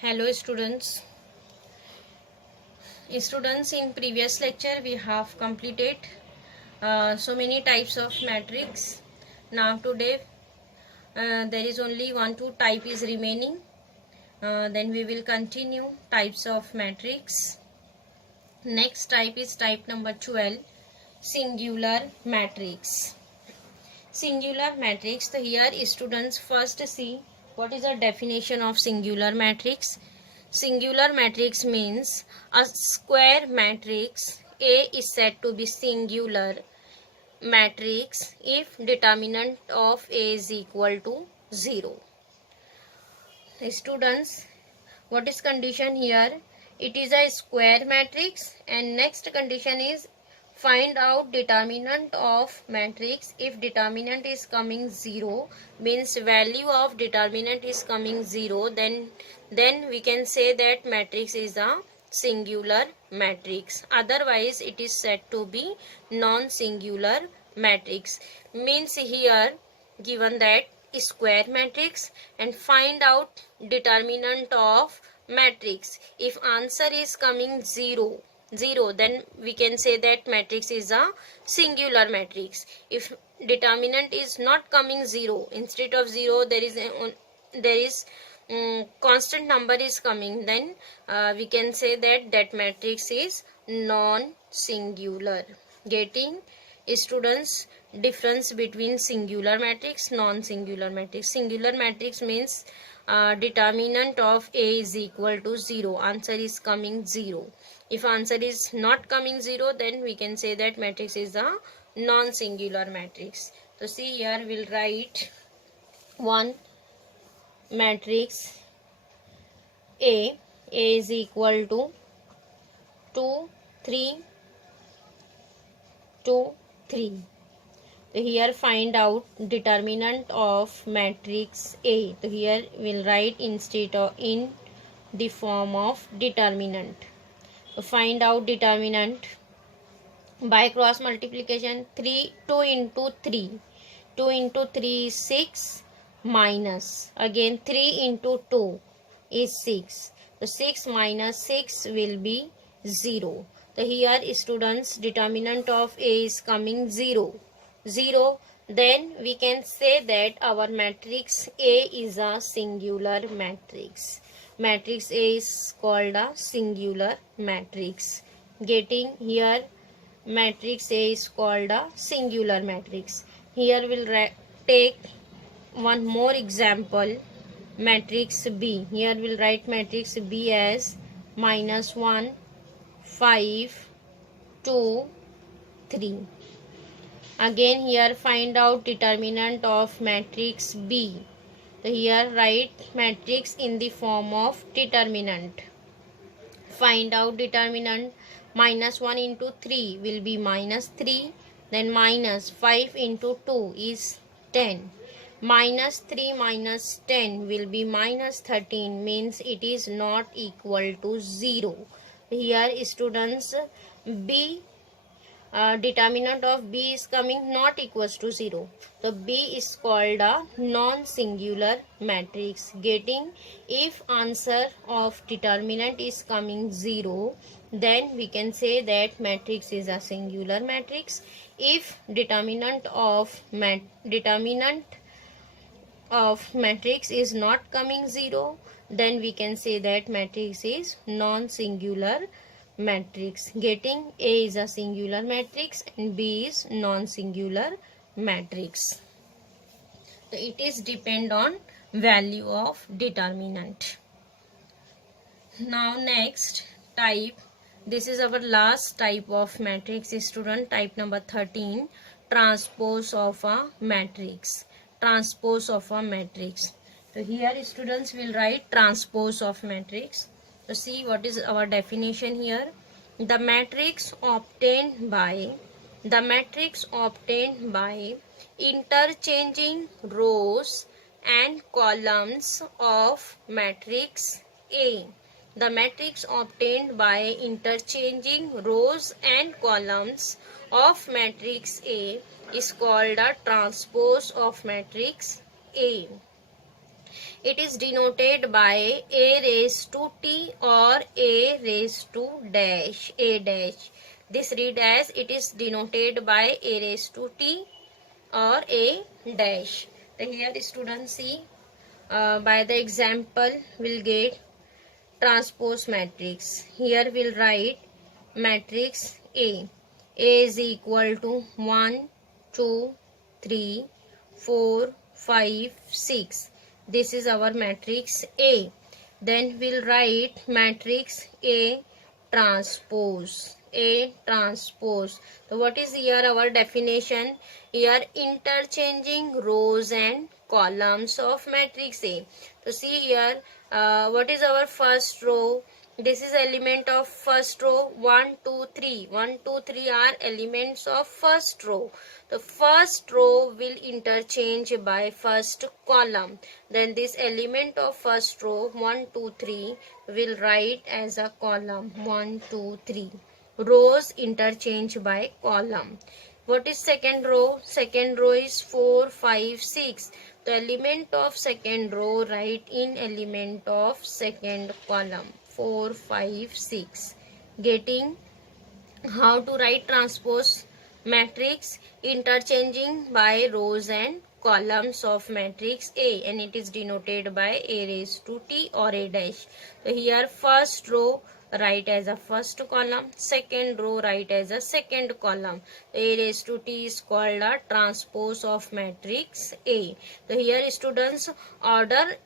Hello students. In previous lecture we have completed so many types of matrix. Now today there is only two type is remaining. Then we will continue types of matrix. Next type is type number 12, singular matrix. Singular matrix. So here students first see what is the definition of singular matrix. Singular matrix means a square matrix A is said to be singular matrix if determinant of A is equal to 0. Students, what is condition here? It is a square matrix, and next condition is find out determinant of matrix. If determinant is coming 0, means value of determinant is coming 0, then we can say that matrix is a singular matrix. Otherwise it is said to be non-singular matrix. Means here given that square matrix and find out determinant of matrix. If answer is coming 0, then we can say that matrix is a singular matrix. If determinant is not coming 0, instead of 0 there is constant number is coming, then we can say that matrix is non-singular. Getting students difference between singular matrix, non-singular matrix. Singular matrix means determinant of A is equal to 0, answer is coming 0. If answer is not coming 0, then we can say that matrix is a non-singular matrix. So see here we'll write one matrix A is equal to 2, 3, 2, 3. So here find out determinant of matrix A. So here we'll write instead of in the form of determinant. So find out determinant by cross multiplication. 2 into 3. 2 into 3 is 6 minus. Again 3 into 2 is 6. So 6 minus 6 will be 0. So here students determinant of A is coming 0. Then we can say that our matrix A is a singular matrix. Matrix A is called a singular matrix. Getting here matrix A is called a singular matrix. Here we'll take one more example, matrix B. Here we'll write matrix B as -1, 5, 2, 3. Again here find out determinant of matrix B. So here write matrix in the form of determinant. Find out determinant. -1 into 3 will be -3. Then -5 into 2 is 10. -3 minus 10 will be -13, means it is not equal to 0. Here students B determinant of B is coming not equals to 0. So B is called a non-singular matrix. Getting if answer of determinant is coming 0, then we can say that matrix is a singular matrix. If determinant of matrix is not coming 0, then we can say that matrix is non-singular matrix. Getting A is a singular matrix and B is non-singular matrix. So it is depend on value of determinant. Now next type, this is our last type of matrix student, type number 13, transpose of a matrix. Transpose of a matrix. So here students will write transpose of matrix. So see what is our definition here. The matrix obtained by interchanging rows and columns of matrix A. The matrix obtained by interchanging rows and columns of matrix A is called a transpose of matrix A. It is denoted by a raised to t or a raised to dash, a dash. This read as it is denoted by a raised to t or a dash. So here students see by the example we'll get transpose matrix. Here we'll write matrix A. A is equal to 1, 2, 3, 4, 5, 6. This is our matrix A. Then we'll write matrix A transpose. A transpose. So what is here our definition? Here interchanging rows and columns of matrix A. So see here what is our first row? This is element of first row 1, 2, 3. 1, 2, 3 are elements of first row. The first row will interchange by first column. Then this element of first row 1, 2, 3 will write as a column 1, 2, 3. Rows interchange by column. What is second row? Second row is 4, 5, 6. The element of second row write in element of second column 4, 5, 6. Getting how to write transpose matrix? Interchanging by rows and columns of matrix A, and it is denoted by a raised to t or a dash. So here first row write as a first column, second row write as a second column. A raised to t is called a transpose of matrix A. So here students order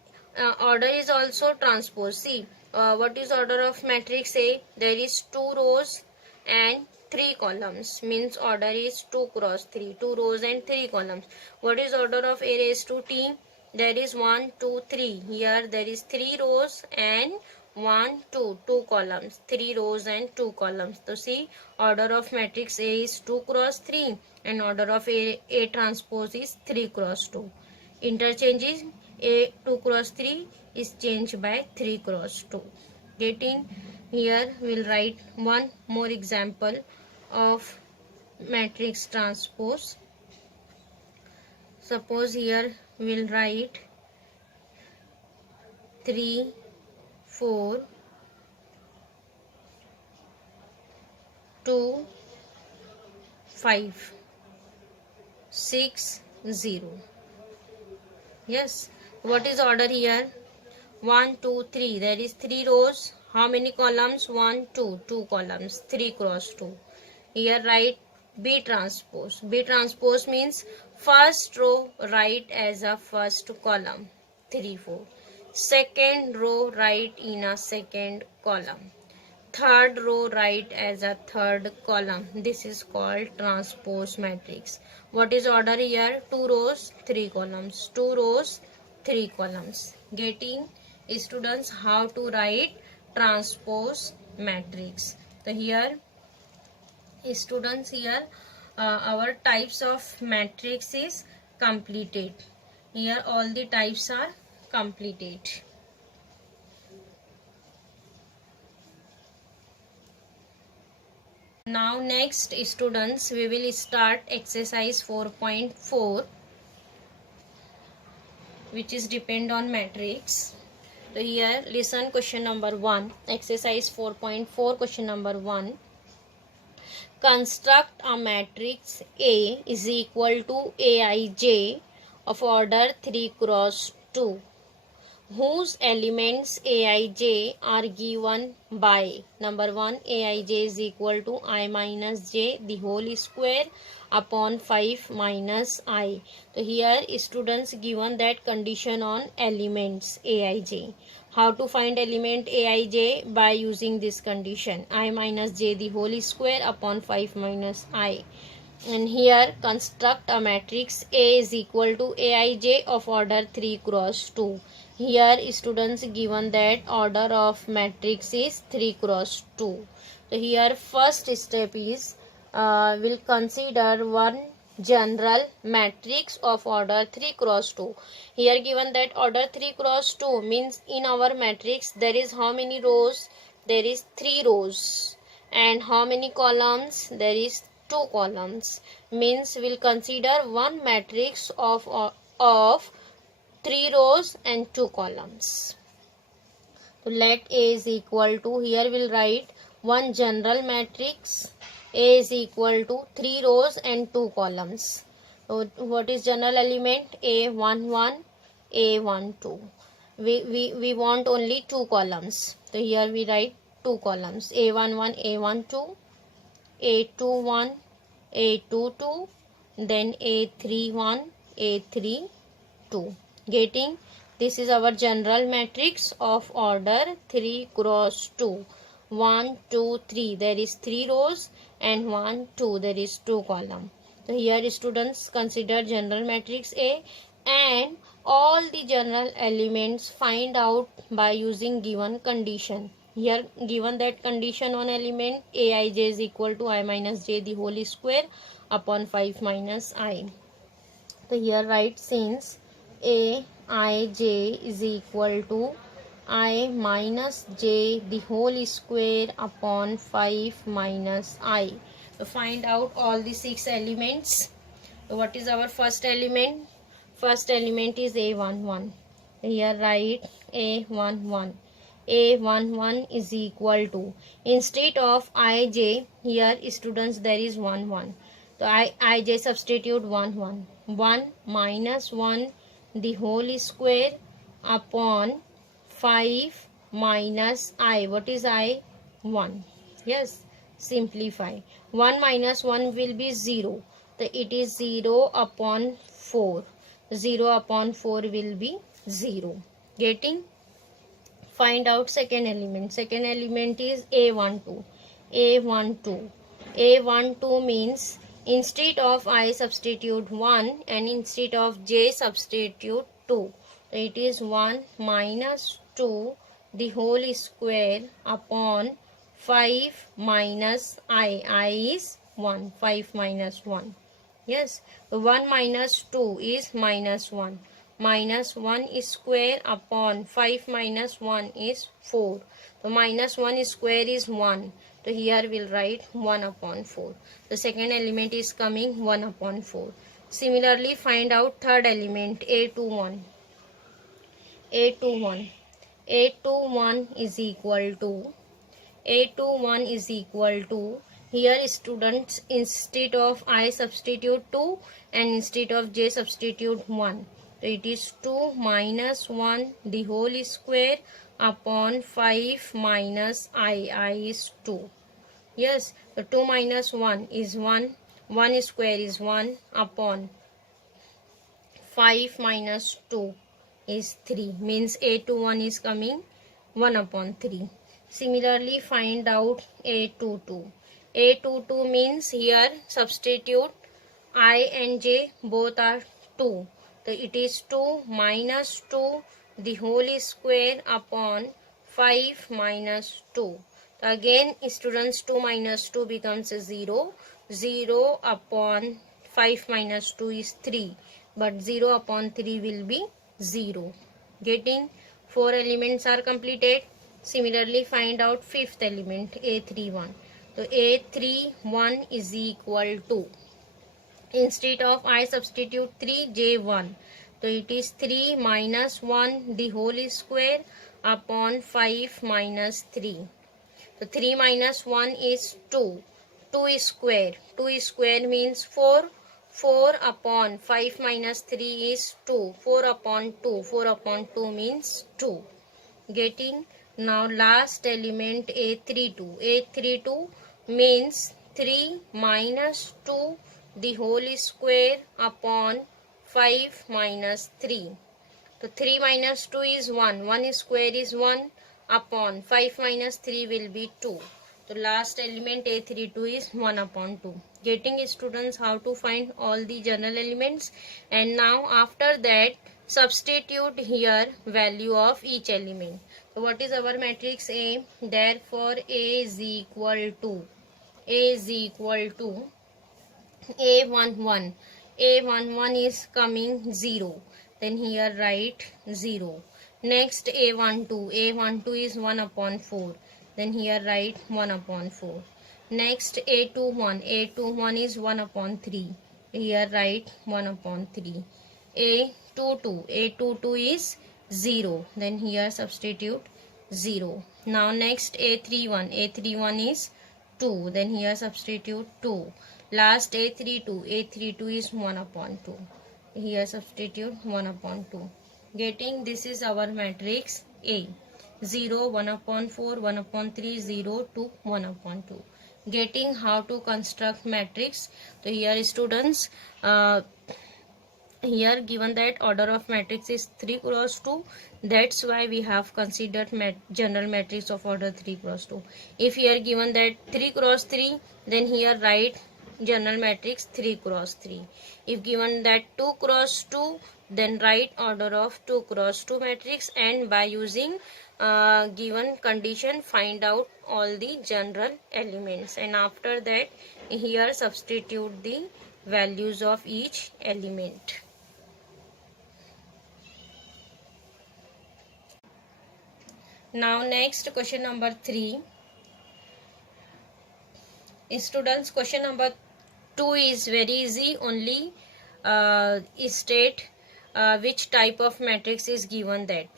is also transpose. See what is order of matrix A? There is 2 rows and 3 columns, means order is 2 cross 3, 2 rows and 3 columns. What is order of a raised to t? There is 1, 2, 3. Here there is 3 rows and 1, 2, 2 columns, 3 rows and 2 columns. So see order of matrix A is 2 cross 3 and order of A transpose is 3 cross 2. Interchanging A 2 cross 3 is changed by 3 cross 2. Getting here we'll write one more example of matrix transpose. Suppose here we'll write 3, 4, 2, 5, 6, 0. Yes, what is order here? 1, 2, 3. There is 3 rows. How many columns? 1, 2, 2 columns, 3 cross 2. Here write B transpose. B transpose means first row write as a first column, 3, 4. Second row write in a second column. Third row write as a third column. This is called transpose matrix. What is order here? 2 rows, 3 columns. 2 rows, 3 columns. Getting students how to write transpose matrix. So here students here our types of matrix is completed. Here all the types are completed. Now next students we will start exercise 4.4 which is depend on matrix. So here listen question number 1, exercise 4.4 question number 1. Construct a matrix A is equal to Aij of order 3 cross 2 whose elements Aij are given by number 1 Aij is equal to I minus j the whole square upon 5 minus I. So here students given that condition on elements Aij. How to find element Aij? By using this condition I minus j the whole square upon 5 minus I. And here construct a matrix A is equal to Aij of order 3 cross 2. Here students given that order of matrix is 3 cross 2. So here first step is will consider one general matrix of order 3 cross 2. Here given that order 3 cross 2 means in our matrix there is how many rows? There is 3 rows. And how many columns? There is 2 columns. Means we'll consider one matrix of 3 rows and 2 columns. So let A is equal to, here we'll write one general matrix. A is equal to 3 rows and 2 columns. So what is general element? A11, A12. We want only 2 columns. So here we write 2 columns. A11, A12, A21, A22, then A31, A32. Getting? This is our general matrix of order 3 cross 2. 1, 2, 3. There is 3 rows and 1, 2. There is 2 columns. So here students consider general matrix A and all the general elements find out by using given condition. Here given that condition on element Aij is equal to I minus j the whole square upon 5 minus I. So here write since Aij is equal to I minus j the whole square upon 5 minus I. So find out all the 6 elements. So what is our first element? First element is A11. Here write A11. A11 is equal to, instead of Ij, here students there is 1 1. So Ij substitute 1 1. 1 minus 1 the whole square upon 5 minus I. What is I? 1. Yes, simplify. 1 minus 1 will be 0. So it is 0 upon 4. 0 upon 4 will be 0. Getting? Find out second element. Second element is A12. A12. A12 means instead of I substitute 1 and instead of j substitute 2. It is 1 minus 2 the whole square upon 5 minus I. I is 1. 5 minus 1. Yes. 1 minus 2 is minus 1. Minus 1 is square upon 5 minus 1 is 4. So minus 1 square is 1. So here we'll write 1 upon 4. The second element is coming 1 upon 4. Similarly, find out third element A21. A21. A21 is equal to, A21 is equal to, here students instead of I substitute 2 and instead of j substitute 1. So it is 2 minus 1 the whole square upon 5 minus I. I is 2. Yes, so 2 minus 1 is 1. 1 square is 1 upon 5 minus 2 is 3. Means A21 is coming 1 upon 3. Similarly, find out A22. A22 means here substitute I and j both are 2. So it is 2 minus 2 the whole square upon 5 minus 2. So again students 2 minus 2 becomes 0. 0 upon 5 minus 2 is 3. But 0 upon 3 will be 0. Getting? 4 elements are completed. Similarly, find out fifth element A31. So A31 is equal to, instead of I substitute 3 j1. So it is 3 minus 1 the whole square upon 5 minus 3. So 3 minus 1 is 2. 2 square. 2 square means 4. 4 upon 5 minus 3 is 2. 4 upon 2. 4 upon 2 means 2. Getting? Now last element A32. A32 means 3 minus 2 the whole square upon 5 minus 3. So 3 minus 2 is 1. 1 square is 1 upon 5 minus 3 will be 2. So last element A32 is 1 upon 2. Getting students how to find all the general elements, and now after that substitute here value of each element. So what is our matrix A? Therefore A is equal to A11. A11 is coming 0. Then here write 0. Next A12. A12 is 1 upon 4. Then here write 1 upon 4. Next A21. A21 is 1 upon 3. Here write 1 upon 3. 2 2. A22 is 0. Then here substitute 0. Now next A31. A31 is 2. Then here substitute 2. Last A32. A32 is 1 upon 2. Here substitute 1 upon 2. Getting this is our matrix A. 0, 1 upon 4, 1 upon 3, 0, 2, 1 upon 2. Getting how to construct matrix. So here students, here given that order of matrix is 3 cross 2, that's why we have considered general matrix of order 3 cross 2. If here given that 3 cross 3, then here write general matrix 3 cross 3. If given that 2 cross 2, then write order of 2 cross 2 matrix, and by using given condition find out all the general elements, and after that here substitute the values of each element. Now next question number 3. Students, question number 2 is very easy. Only state which type of matrix is given that.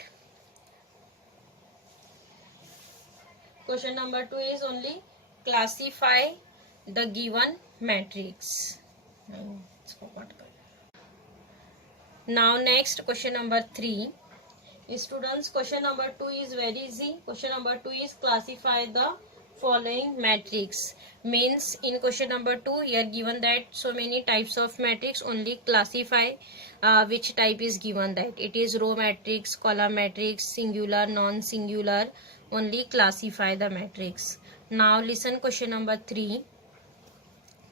Question number 2 is only classify the given matrix. Now next question number 3. Students, question number 2 is very easy. Question number 2 is classify the following matrix. Means in question number 2 here given that so many types of matrix, only classify which type is given that. It is row matrix, column matrix, singular, non-singular. Only classify the matrix. Now listen question number 3.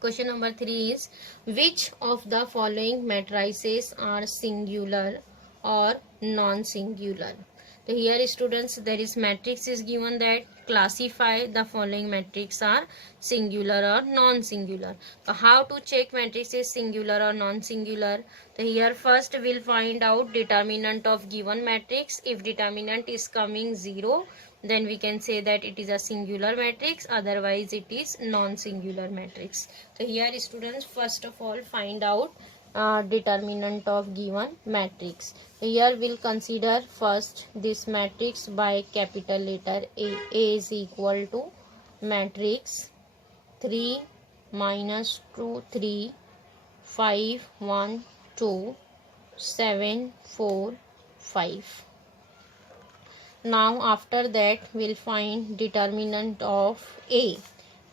Question number 3 is which of the following matrices are singular or non-singular. So here students, there is matrix is given that classify the following matrix are singular or non-singular. So how to check matrix is singular or non-singular? So here first we'll find out determinant of given matrix. If determinant is coming 0, then we can say that it is a singular matrix, otherwise it is non-singular matrix. So here students, first of all find out determinant of given matrix. Here we'll consider first this matrix by capital letter A. A is equal to matrix 3 minus 2 3 5 1 2 7 4 5. Now after that we'll find determinant of A.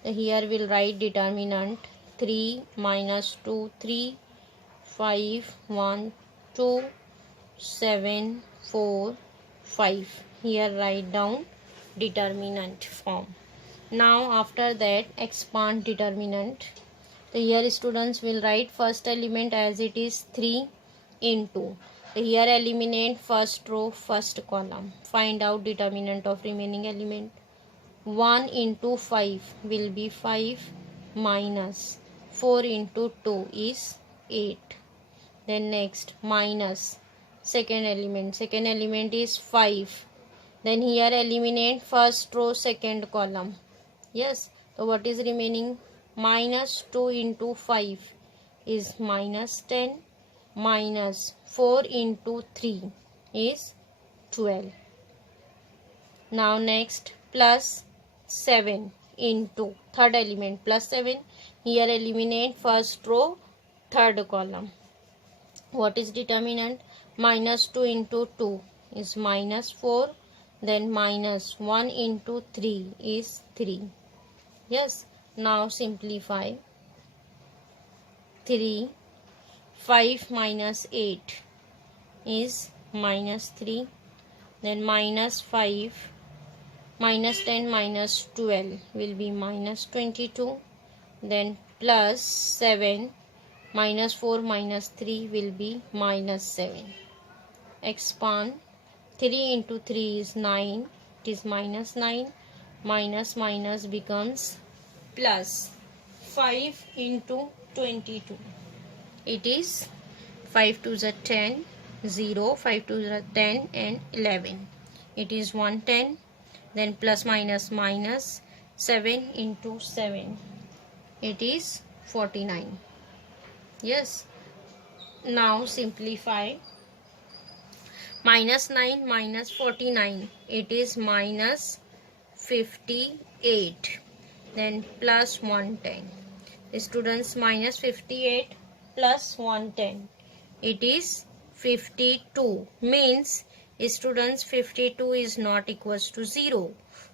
Here we'll write determinant 3 minus 2 3 5 1 2 7 4 5. Here write down determinant form. Now after that expand determinant. So here students will write first element as it is 3 into. So here eliminate first row first column. Find out determinant of remaining element. 1 into 5 will be 5 minus 4 into 2 is 8. Then next minus second element is 5. Then here eliminate first row second column. Yes, so what is remaining? Minus 2 into 5 is minus 10, minus 4 into 3 is 12. Now next plus 7 into third element plus 7. Here eliminate first row third column. What is determinant? Minus 2 into 2 is minus 4. Then minus 1 into 3 is 3. Yes. Now simplify. 3. 5 minus 8 is minus 3. Then minus 5. Minus 10 minus 12 will be minus 22. Then plus 7. Minus 4 minus 3 will be minus 7. Expand. 3 into 3 is 9. It is minus 9. Minus minus becomes plus 5 into 22. It is 5 to the 10, 0, 5 to the 10 and 11. It is 110. Then plus minus minus 7 into 7. It is 49. Yes. Now simplify. minus 9 minus 49, it is minus 58, then plus 110. Students, minus 58 plus 110, it is 52, means students 52 is not equals to 0.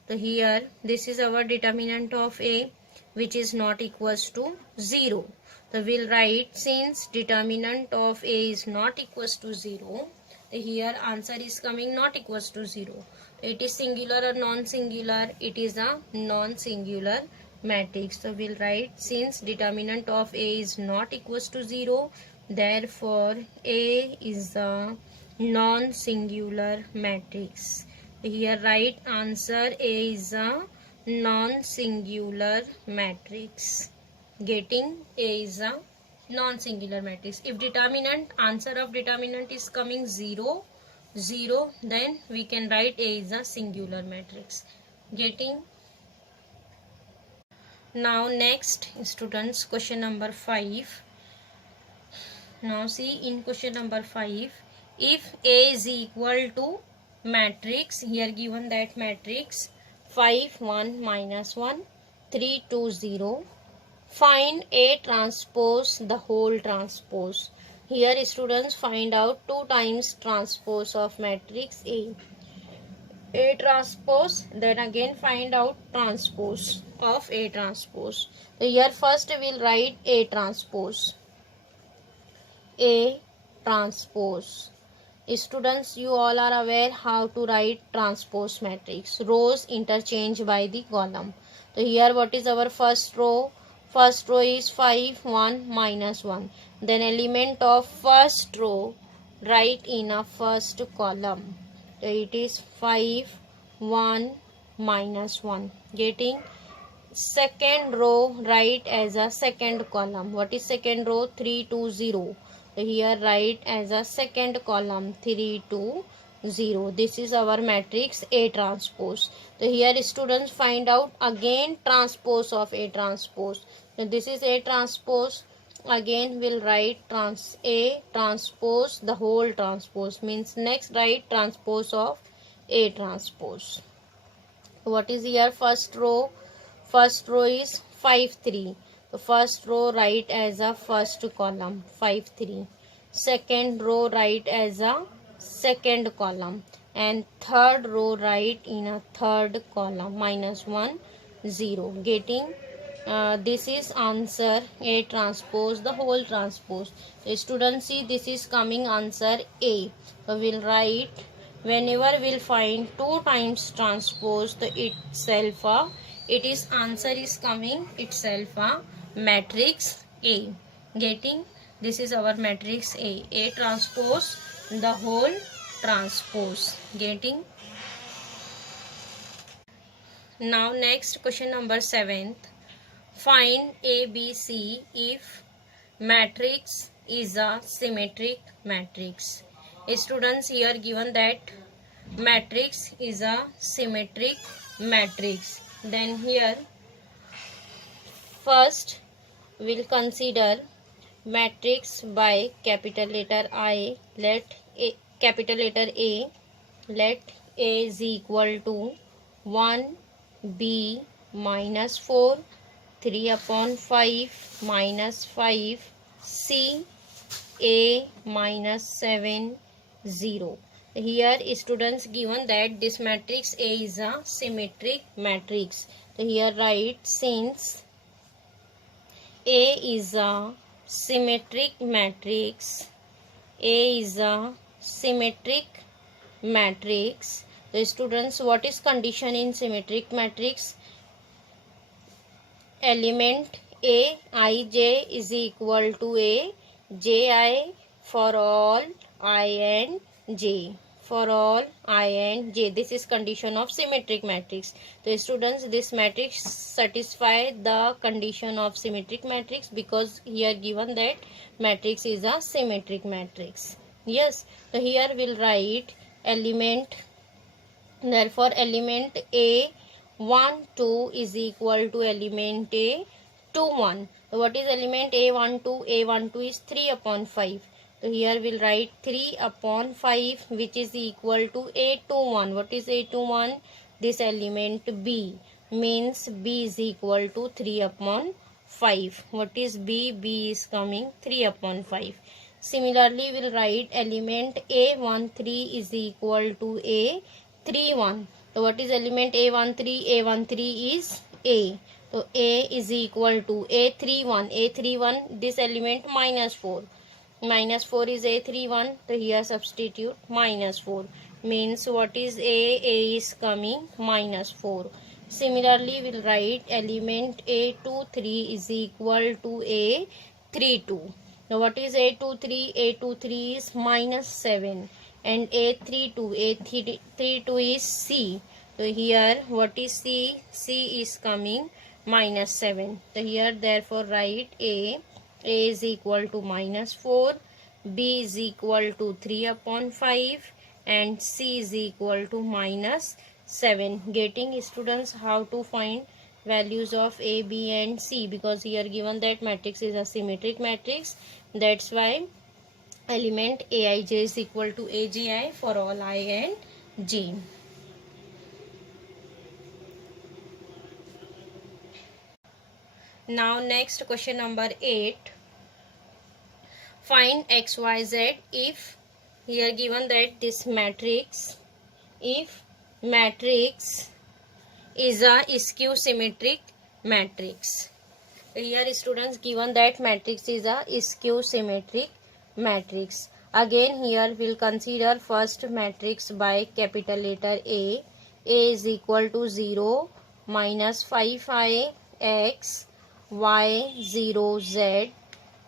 So here this is our determinant of A, which is not equals to 0. So we'll write, since determinant of A is not equals to 0, here answer is coming not equals to 0. It is singular or non-singular? It is a non-singular matrix. So we'll write, since determinant of A is not equals to 0, therefore A is a non-singular matrix. Here right answer, A is a non-singular matrix. Getting? A is a non-singular matrix. If determinant, answer of determinant is coming 0, 0, then we can write A is a singular matrix. Getting? Now next, students, question number 5. Now see, in question number 5, if A is equal to matrix, here given that matrix 5 1 minus 1 3 2 0, find A transpose the whole transpose. Here students, find out 2 times transpose of matrix A. A transpose, then again find out transpose of A transpose. So here first we will write A transpose. A transpose. Students, you all are aware how to write transpose matrix. Rows interchange by the column. So here what is our first row? First row is 5 1 minus 1. Then element of first row write in a first column. So it is 5 1 minus 1. Getting? Second row write as a second column. What is second row? 3 2 0. So here write as a second column 3 2 0. This is our matrix A transpose. So here students, find out again transpose of A transpose. So this is A transpose. Again we'll write A transpose the whole transpose, means next write transpose of A transpose. What is here? First row. First row is 5 3. So first row write as a first column 5 3. Second row write as a second column, and third row write in a third column minus 1 0. Getting? This is answer A transpose the whole transpose. So students, see, this is coming answer A. So we'll write, whenever we'll find 2 times transpose the itself it is answer is coming itself a matrix A. Getting? This is our matrix A. A transpose the whole transpose. Getting? Now next, question number 7th. Find A, B, C if matrix is a symmetric matrix. Students, here given that matrix is a symmetric matrix. Then here first we'll consider matrix by capital letter I. Let A, capital letter A, let A is equal to 1 B minus 4 3 upon 5 minus 5 C A minus 7 0. Here students, given that this matrix A is a symmetric matrix. So here write, since A is a symmetric matrix, A is a symmetric matrix. So students, what is condition in symmetric matrix? Element A ij is equal to A ji for all I and j. For all I and j. This is condition of symmetric matrix. So students, this matrix satisfy the condition of symmetric matrix because here given that matrix is a symmetric matrix. Yes. So here we'll write element. Therefore element A 1 2 is equal to element A 2 1. So what is element A 1 2? A 1 2 is 3 upon 5. So here we'll write 3 upon 5 which is equal to 8 to 1. What is 8 to 1? This element B, means B is equal to 3 upon 5. What is B? B is coming 3 upon 5. Similarly, we'll write element A13 is equal to A31. So what is element A13? A13 is A. So A is equal to A31. A31, this element minus 4. Minus 4 is A31. So here substitute minus 4. Means what is A? A is coming minus 4. Similarly, we'll write element A23 is equal to A32. Now what is A23? A23 is minus 7. And A32 is C. So here what is C? C is coming minus 7. So here therefore write A is equal to minus 4, B is equal to 3 upon 5 and C is equal to minus 7. Getting students how to find values of A, B and C, because here given that matrix is a symmetric matrix. That's why element Aij is equal to Aji for all I and J. Now next question number 8. Find XYZ if here given that this matrix, if matrix is a skew symmetric matrix. Here students given that matrix is a skew symmetric matrix. Again here we'll consider first matrix by capital letter A. A is equal to 0 minus 5i x y 0 z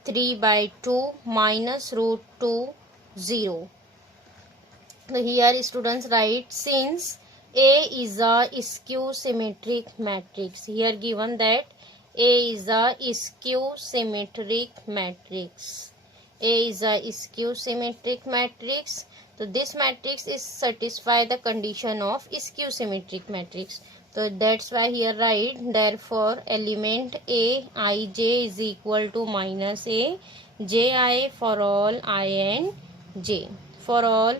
3 by 2 minus root 2 0. So here students write since A is a skew symmetric matrix. Here given that A is a skew symmetric matrix. A is a skew symmetric matrix. So this matrix is satisfy the condition of skew symmetric matrix. So that's why here write therefore element Aij is equal to minus A Ji for all I and J. For all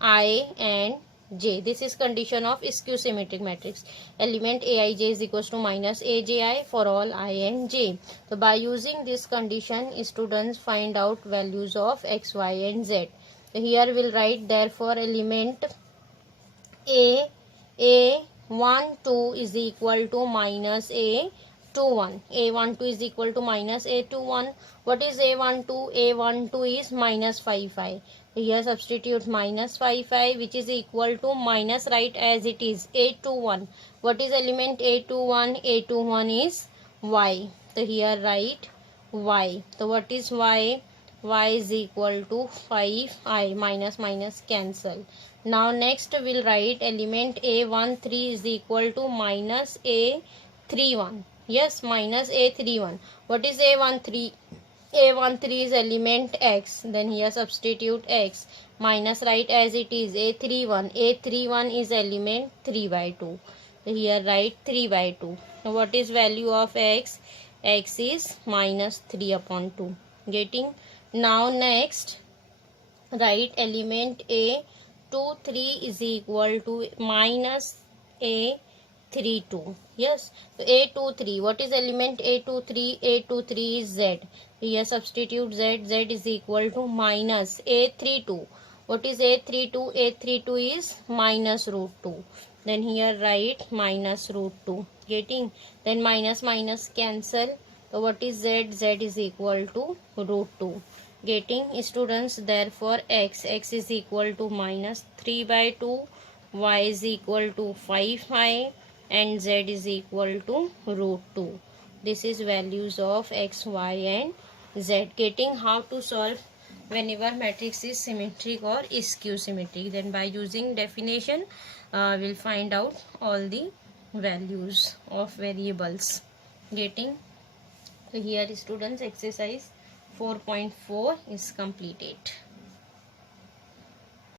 I and J. This is condition of skew symmetric matrix. Element Aij is equals to minus Aji for all I and J. So by using this condition, students find out values of x, y and z. So here we'll write therefore element A12 is equal to minus A21. A12 is equal to minus A21. What is A12? A12 is minus 5i. Here substitute minus 5i which is equal to minus, right as it is, A21. What is element A21? A21 is y. So here write y. So what is y? Y is equal to 5i. Minus minus cancel. Now next we'll write element A13 is equal to minus A31. Yes, minus A31. What is A13? A13 is element x. Then here substitute x. Minus, right as it is, A31. A31 is element 3 by 2. So here write 3 by 2. Now what is value of x? X is minus 3 upon 2. Getting? Now next write element A23 is equal to minus A32. Yes, so A23. What is element A23? A23 is z. Here substitute z. Z is equal to minus A32. What is A32? A32 is minus root 2. Then here write minus root 2. Getting? Then minus minus cancel. So what is z? Z is equal to root 2. Getting? Students, therefore x is equal to minus 3 by 2, y is equal to 5i and z is equal to root 2. This is values of x, y and z. Getting? How to solve whenever matrix is symmetric or skew symmetric. Then by using definition we'll find out all the values of variables. Getting? So here students, exercise 4.4 is completed.